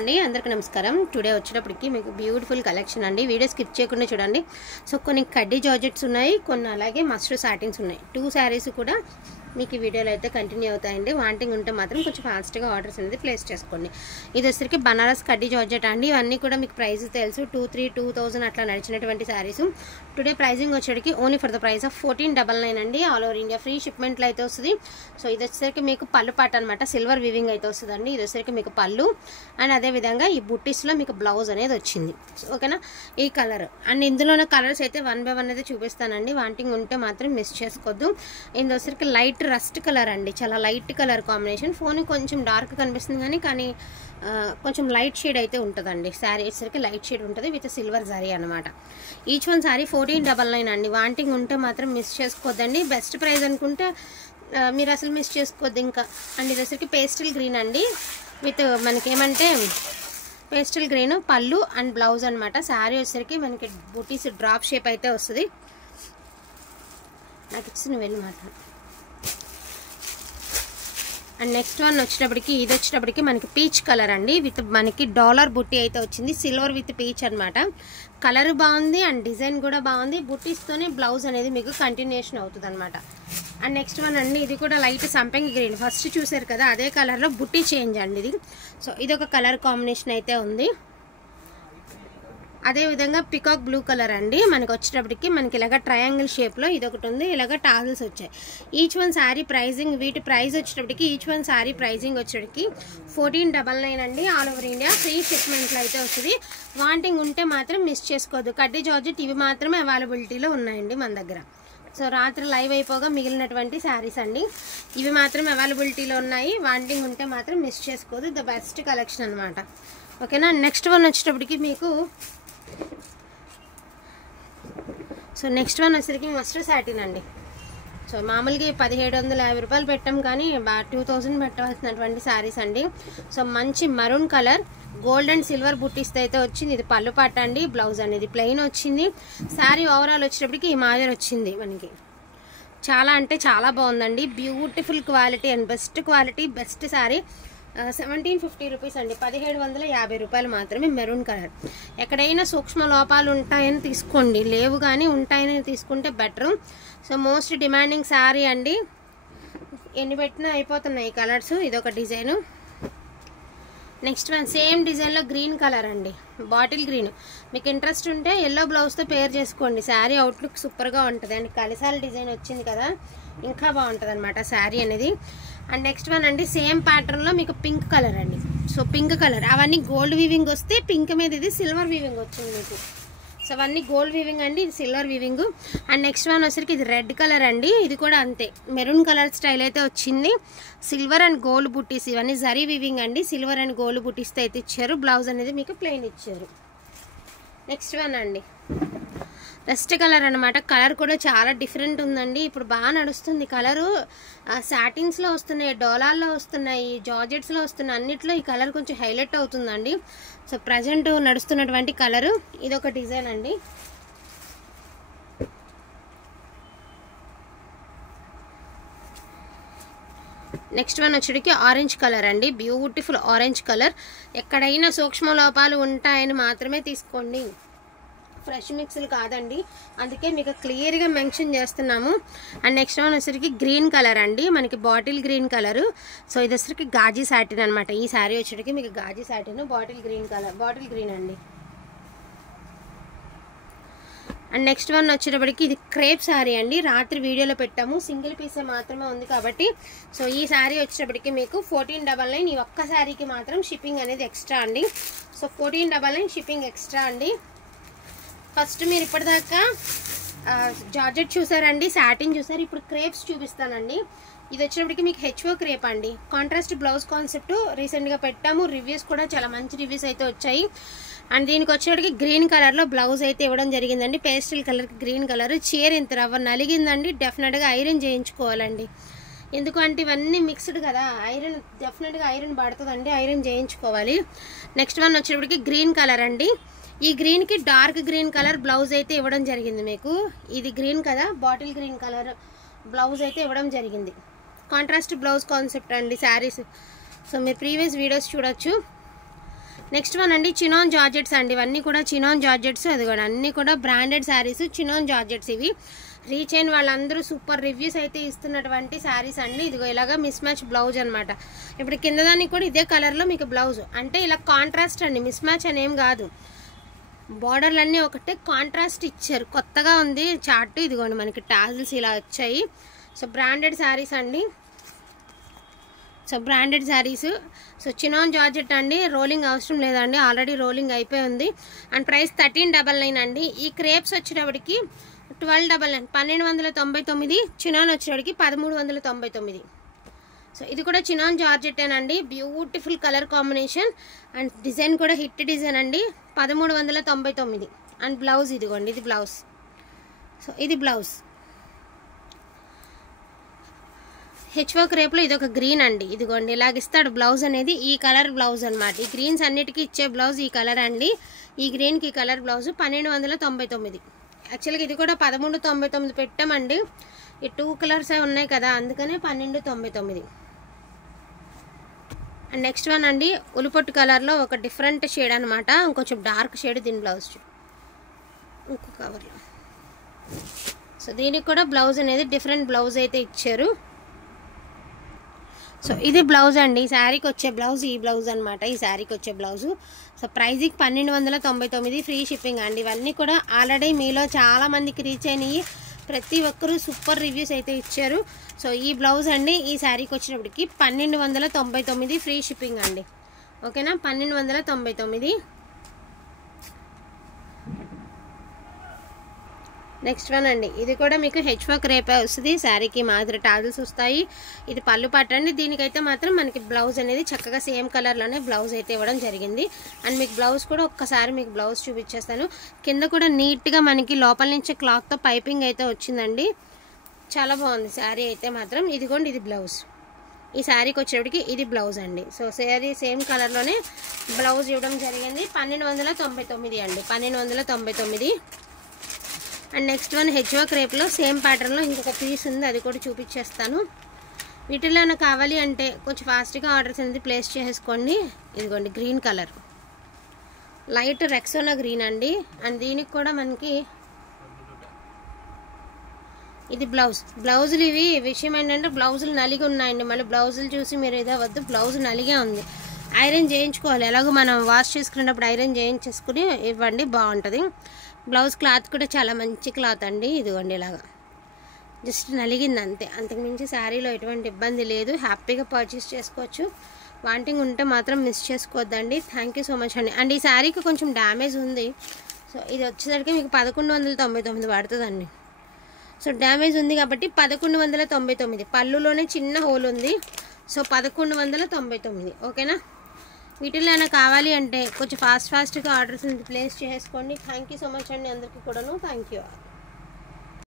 అండి అందరికీ నమస్కారం. టుడే వచ్చేటప్పటికి మీకు బ్యూటిఫుల్ కలెక్షన్ అండి. వీడియో స్కిప్ చేయకుండా చూడండి. సో కొన్ని కడ్డీ జార్జెట్స్ ఉన్నాయి, కొన్ని అలాగే మస్టర్డ్ సాటిన్స్ ఉన్నాయి. 2 శారీస్ కూడా మీకు ఈ వీడియోలో అయితే కంటిన్యూ అవుతాయండి. వాంటింగ్ ఉంటే మాత్రం కొంచెం ఫాస్ట్గా ఆర్డర్స్ అనేది ప్లేస్ చేసుకోండి. ఇది వచ్చేసరికి బనారస్ కడ్డీ జార్జెట్ అండి. ఇవన్నీ కూడా మీకు ప్రైస్ తెలుసు, 2,000 అట్లా నడిచినటువంటి శారీస్. టుడే ప్రైజింగ్ వచ్చేటికి only for the price of 1499 అండి. ఆల్ ఓవర్ ఇండియా ఫ్రీ షిప్మెంట్లో అయితే వస్తుంది. సో ఇది వచ్చేసరికి మీకు పళ్ళు పాట అనమాట, సిల్వర్ వివింగ్ అయితే వస్తుందండి. ఇది వచ్చేసరికి మీకు పళ్ళు అండ్ అదేవిధంగా ఈ బుట్టీస్లో మీకు బ్లౌజ్ అనేది వచ్చింది. ఓకేనా, ఈ కలర్ అండ్ ఇందులోనే కలర్స్ అయితే 1 by 1 అయితే చూపిస్తానండి. వాంటింగ్ ఉంటే మాత్రం మిస్ చేసుకోవద్దు. ఇది వచ్చేసరికి లైట్ రస్ట్ కలర్ అండి, చాలా లైట్ కలర్ కాంబినేషన్. ఫోన్ కొంచెం డార్క్ కనిపిస్తుంది కానీ కొంచెం లైట్ షేడ్ అయితే ఉంటుందండి. శారీ వచ్చేసరికి లైట్ షేడ్ ఉంటుంది విత్ సిల్వర్ జరీ అనమాట. ఈచ్ వన్ శారీ 1499 అండి. వాంటింగ్ ఉంటే మాత్రం మిస్ చేసుకోవద్దండి. బెస్ట్ ప్రైస్ అనుకుంటే మీరు అసలు మిస్ చేసుకోవద్దు ఇంకా. అండ్ ఇది వచ్చేసరికి పేస్టల్ గ్రీన్ అండి, విత్ మనకేమంటే పేస్టల్ గ్రీన్ పళ్ళు అండ్ బ్లౌజ్ అనమాట. శారీ వచ్చేసరికి మనకి బూటీస్ డ్రాప్ షేప్ అయితే వస్తుంది. నాకు ఇచ్చి నువ్వు వెళ్ళి మాట్లాడు. అండ్ నెక్స్ట్ వన్ వచ్చేటప్పటికి ఇది వచ్చేటప్పటికి మనకి పీచ్ కలర్ అండి, విత్ మనకి డాలర్ బుట్టి అయితే వచ్చింది. సిల్వర్ విత్ పీచ్ అనమాట. కలర్ బాగుంది అండ్ డిజైన్ కూడా బాగుంది. బుట్టీస్తోనే బ్లౌజ్ అనేది మీకు కంటిన్యూషన్ అవుతుంది అనమాట. అండ్ నెక్స్ట్ వన్ అండి, ఇది కూడా లైట్ సంపంగి గ్రీన్, ఫస్ట్ చూసారు కదా అదే కలర్లో బుట్టి చేంజ్ అండి ఇది. సో ఇది ఒక కలర్ కాంబినేషన్ అయితే ఉంది. అదేవిధంగా పికాక్ బ్లూ కలర్ అండి. మనకి వచ్చేటప్పటికి మనకి ఇలాగ ట్రయాంగిల్ షేప్లో ఇది ఒకటి ఉంది, ఇలాగ టాజిల్స్ వచ్చాయి. ఈచ్ వన్ శారీ ప్రైజింగ్, వీటి ప్రైస్ వచ్చేటప్పటికి ఈచ్ వన్ శారీ ప్రైజింగ్ వచ్చేటికి 1499 అండి. ఆల్ ఓవర్ ఇండియా ఫ్రీ షిప్మెంట్లో అయితే వస్తుంది. వాంటింగ్ ఉంటే మాత్రం మిస్ చేసుకోవద్దు. కడ్డీ జార్జెట్ ఇవి మాత్రమే అవైలబిలిటీలో ఉన్నాయండి మన దగ్గర. సో రాత్రి లైవ్ అయిపోగా మిగిలినటువంటి శారీస్ అండి, ఇవి మాత్రం అవైలబిలిటీలో ఉన్నాయి. వాంటింగ్ ఉంటే మాత్రం మిస్ చేసుకోవద్దు. ద బెస్ట్ కలెక్షన్ అనమాట. ఓకేనా. నెక్స్ట్ వన్ వచ్చేటప్పటికి మీకు నెక్స్ట్ వన్ వచ్చేసరికి మస్టర్డ్ సాటిన్ అండి. సో మామూలుగా 1750 రూపాయలు పెట్టాం కానీ 2000 పెట్టవలసినటువంటి శారీస్ అండి. సో మంచి maroon colour gold and silver బుట్టీస్ అయితే వచ్చింది. ఇది పళ్ళు పాట అండి. బ్లౌజ్ అనేది ప్లెయిన్ వచ్చింది. శారీ ఓవరాల్ వచ్చేటప్పటికి ఈ మాదిరి వచ్చింది మనకి. చాలా అంటే చాలా బాగుందండి. Beautiful quality and best quality, best sari. 1750 rupees అండి. 1750 రూపాయలు మాత్రమే. Maroon colour. ఎక్కడైనా సూక్ష్మ లోపాలు ఉంటాయని తీసుకోండి, లేవు కానీ ఉంటాయని తీసుకుంటే better. So most demanding sari అండి. ఎన్ని పెట్టినా అయిపోతున్నాయి కలర్స్. ఇదొక డిజైను. నెక్స్ట్ వన్ సేమ్ డిజైన్లో గ్రీన్ కలర్ అండి, బాటిల్ గ్రీన్. మీకు ఇంట్రెస్ట్ ఉంటే ఎల్లో బ్లౌజ్తో పేర్ చేసుకోండి. శారీ అవుట్లుక్ సూపర్గా ఉంటుంది. అండ్ కలిసాల డిజైన్ వచ్చింది కదా, ఇంకా బాగుంటుంది అనమాట శారీ అనేది. అండ్ నెక్స్ట్ వన్ అండి, సేమ్ ప్యాటర్న్లో మీకు పింక్ కలర్ అండి. సో పింక్ కలర్, అవన్నీ గోల్డ్ వీవింగ్ వస్తే పింక్ మీద ఇది సిల్వర్ వీవింగ్ వచ్చింది మీకు. సో అవన్నీ గోల్డ్ వీవింగ్ అండి, ఇది silver weaving. And next one వచ్చరికి ఇది రెడ్ కలర్ అండి. ఇది కూడా అంతే, మెరూన్ కలర్ స్టైల్ అయితే వచ్చింది. సిల్వర్ అండ్ గోల్డ్ బుట్టీస్, ఇవన్నీ జరీ వీవింగ్ అండి. సిల్వర్ అండ్ గోల్డ్ బుట్టీస్తో అయితే ఇచ్చారు. బ్లౌజ్ అనేది మీకు ప్లెయిన్ ఇచ్చారు. నెక్స్ట్ వన్ అండి రెస్ట్ కలర్ అనమాట. కలర్ కూడా చాలా డిఫరెంట్ ఉందండి. ఇప్పుడు బాగా నడుస్తుంది కలరు. సాటిన్స్లో వస్తున్నాయి, డోలాల్లో వస్తున్నాయి, జార్జెట్స్లో వస్తున్నాయి, అన్నిట్లో ఈ కలర్ కొంచెం హైలైట్ అవుతుందండి. సో ప్రజెంట్ నడుస్తున్నటువంటి కలరు ఇదొక డిజైన్ అండి. నెక్స్ట్ వన్ వచ్చేటికి ఆరెంజ్ కలర్ అండి. Beautiful orange colour. ఎక్కడైనా సూక్ష్మ లోపాలు ఉంటాయని మాత్రమే తీసుకోండి, ఫ్రెష్ మిక్స్లు కాదండి. అందుకే మీకు క్లియర్గా మెన్షన్ చేస్తున్నాము. అండ్ నెక్స్ట్ వన్ వచ్చేసరికి గ్రీన్ కలర్ అండి, మనకి బాటిల్ గ్రీన్ కలరు. సో ఇది వచ్చేసరికి గాజీ సాటిన్ అనమాట. ఈ శారీ వచ్చేటికి మీకు గాజీ satin, bottle green colour, bottle green అండి. అండ్ నెక్స్ట్ వన్ వచ్చేటప్పటికి ఇది క్రేప్ శారీ అండి. రాత్రి వీడియోలో పెట్టాము, సింగిల్ పీసే మాత్రమే ఉంది కాబట్టి. సో ఈ శారీ వచ్చేటప్పటికి మీకు 1499. ఈ ఒక్క శారీకి మాత్రం షిప్పింగ్ అనేది ఎక్స్ట్రా అండి. సో 1499 షిప్పింగ్ ఎక్స్ట్రా అండి. ఫస్ట్ మీరు ఇప్పటిదాకా జార్జెట్ చూసారండి, సాటిన్ చూసారు, ఇప్పుడు క్రేప్స్ చూపిస్తానండి. ఇది వచ్చేటప్పటికి మీకు హెచ్ఓ క్రేప్ అండి. కాంట్రాస్ట్ బ్లౌజ్ కాన్సెప్ట్ రీసెంట్గా పెట్టాము, రివ్యూస్ కూడా చాలా మంచి రివ్యూస్ అయితే వచ్చాయి. అండ్ దీనికి వచ్చేటప్పటికి గ్రీన్ కలర్లో బ్లౌజ్ అయితే ఇవ్వడం జరిగిందండి. పేస్టల్ కలర్కి గ్రీన్ కలర్. చీర ఇంత రవ్వ నలిగిందండి, డెఫినెట్గా ఐరన్ చేయించుకోవాలండి. ఎందుకంటే ఇవన్నీ మిక్స్డ్ కదా, ఐరన్ డెఫినెట్గా ఐరన్ పడుతుందండి, ఐరన్ చేయించుకోవాలి. నెక్స్ట్ వన్ వచ్చేటప్పటికి గ్రీన్ కలర్ అండి. ఈ గ్రీన్కి డార్క్ గ్రీన్ కలర్ బ్లౌజ్ అయితే ఇవ్వడం జరిగింది మీకు. ఇది గ్రీన్ కదా, బాటిల్ గ్రీన్ కలర్ బ్లౌజ్ అయితే ఇవ్వడం జరిగింది. కాంట్రాస్ట్ బ్లౌజ్ కాన్సెప్ట్ అండి శారీస్. సో మీరు ప్రీవియస్ వీడియోస్ చూడొచ్చు. నెక్స్ట్ వన్ అండి చినాన్ జార్జెట్స్ అండి. ఇవన్నీ కూడా చినాన్ జార్జెట్స్. అది కూడా అన్నీ కూడా బ్రాండెడ్ శారీస్ చినాన్ జార్జెట్స్. ఇవి రీచ్ అయిన వాళ్ళందరూ సూపర్ రివ్యూస్ అయితే ఇస్తున్నటువంటి శారీస్ అండి. ఇదిగో ఇలాగా మిస్ మ్యాచ్ బ్లౌజ్ అనమాట. ఇప్పుడు కింద దానికి కూడా ఇదే కలర్లో మీకు బ్లౌజ్, అంటే ఇలా కాంట్రాస్ట్ అండి, మిస్ మ్యాచ్ అనేం కాదు. బార్డర్లన్నీ ఒకటే కాంట్రాస్ట్ ఇచ్చారు, కొత్తగా ఉంది చార్ట్. ఇదిగోండి మనకి టాజిల్స్ ఇలా వచ్చాయి. సో బ్రాండెడ్ శారీస్ అండి. So branded saris. So chinon georgette అండి, రోలింగ్ అవసరం లేదండి, ఆల్రెడీ రోలింగ్ అయిపోయి ఉంది. అండ్ ప్రైస్ 1399 అండి. ఈ క్రేప్స్ వచ్చేటప్పటికి 1299, 1299. చినాన్ వచ్చేటప్పటికి 1399. సో ఇది కూడా చినాన్ జార్జెట్టేనండి. Beautiful colour combination and design కూడా హిట్ డిజైన్ అండి. 1399. అండ్ బ్లౌజ్ ఇదిగోండి, ఇది బ్లౌజ్. సో ఇది బ్లౌజ్ హెచ్వర్క్ రేపులో ఇది ఒక గ్రీన్ అండి. ఇదిగోండి ఇలాగ ఇస్తాడు బ్లౌజ్ అనేది. ఈ కలర్ బ్లౌజ్ అనమాట. ఈ గ్రీన్స్ అన్నిటికీ ఇచ్చే బ్లౌజ్ ఈ కలర్ అండి. ఈ గ్రీన్కి కలర్ బ్లౌజ్ 1299. యాక్చువల్గా ఇది కూడా 1399 పెట్టామండి. ఈ 2 కలర్స్ ఉన్నాయి కదా, అందుకనే 1299. అండ్ నెక్స్ట్ వన్ అండి ఉలిపొట్టు కలర్లో ఒక డిఫరెంట్ షేడ్ అనమాట, ఇంకొంచెం డార్క్ షేడ్. దీని బ్లౌజ్ ఇంకో కవర్లో. సో దీనికి కూడా బ్లౌజ్ అనేది డిఫరెంట్ బ్లౌజ్ అయితే ఇచ్చారు. సో ఇది బ్లౌజ్ అండి, ఈ శారీకి వచ్చే బ్లౌజ్ ఈ బ్లౌజ్ అనమాట. ఈ శారీకి వచ్చే బ్లౌజు. సో ప్రైజ్కి 1299, ఫ్రీ షిప్పింగ్ అండి. ఇవన్నీ కూడా ఆల్రెడీ మీలో చాలా మందికి రీచ్ అయినాయి, ప్రతి ఒక్కరూ సూపర్ రివ్యూస్ అయితే ఇచ్చారు. సో ఈ బ్లౌజ్ అండి ఈ శారీకి వచ్చినప్పటికి 1299, ఫ్రీ షిప్పింగ్ అండి. ఓకేనా, 1299. నెక్స్ట్ వన్ అండి, ఇది కూడా మీకు హెచ్వర్క్ రేపే వస్తుంది. శారీకి మాదిరి టాజిల్స్ వస్తాయి. ఇది పళ్ళు పట్టండి. దీనికైతే మాత్రం మనకి బ్లౌజ్ అనేది చక్కగా సేమ్ కలర్లోనే బ్లౌజ్ అయితే ఇవ్వడం జరిగింది. అండ్ మీకు బ్లౌజ్ కూడా ఒక్కసారి మీకు బ్లౌజ్ చూపించేస్తాను. కింద కూడా నీట్గా మనకి లోపల నుంచి క్లాత్తో పైపింగ్ అయితే వచ్చిందండి. చాలా బాగుంది శారీ అయితే మాత్రం. ఇదిగోండి ఇది బ్లౌజ్. ఈ శారీకి వచ్చేటికి ఇది బ్లౌజ్ అండి. సో శారీ సేమ్ కలర్లోనే బ్లౌజ్ ఇవ్వడం జరిగింది. 1299 అండి, 1299. అండ్ నెక్స్ట్ వన్ హెచ్వర్క్ రేపులో సేమ్ ప్యాటర్న్లో ఇంకొక పీస్ ఉంది, అది కూడా చూపించేస్తాను. వీటిలో కావాలి అంటే కొంచెం ఫాస్ట్గా ఆర్డర్స్ అనేది ప్లేస్ చేసుకోండి. ఇదిగోండి green colour, light Rexona green అండి. అండ్ దీనికి కూడా మనకి ఇది బ్లౌజులు. ఇవి విషయం ఏంటంటే బ్లౌజులు నలిగి ఉన్నాయండి. మళ్ళీ బ్లౌజులు చూసి మీరు ఏదో వద్దు, బ్లౌజ్ నలిగే ఉంది. ఐరన్ చేయించుకోవాలి, ఎలాగో మనం వాష్ చేసుకునేటప్పుడు ఐరన్ చేయించేసుకుని ఇవ్వండి, బాగుంటుంది. బ్లౌజ్ క్లాత్ కూడా చాలా మంచి క్లాత్ అండి. ఇదిగోండి ఇలాగా జస్ట్ నలిగింది అంతే, అంతకుమించి శారీలో ఎటువంటి ఇబ్బంది లేదు. హ్యాపీగా పర్చేస్ చేసుకోవచ్చు. వాంటింగ్ ఉంటే మాత్రం మిస్ చేసుకోవద్దండి. థ్యాంక్ యూ సో మచ్ అండి. అండ్ ఈ శారీకి కొంచెం డ్యామేజ్ ఉంది. సో ఇది వచ్చేసరికి మీకు 1199 పడుతుందండి. సో డ్యామేజ్ ఉంది కాబట్టి 1199. పళ్ళులోనే చిన్న హోల్ ఉంది. సో 1199. ఓకేనా, వీటిల్లో కావాలి అంటే కొంచెం ఫాస్ట్గా ఆర్డర్స్ ప్లేస్ చేసుకోండి. థ్యాంక్ యూ సో మచ్ అండి అందరికీ కూడాను. Thank you.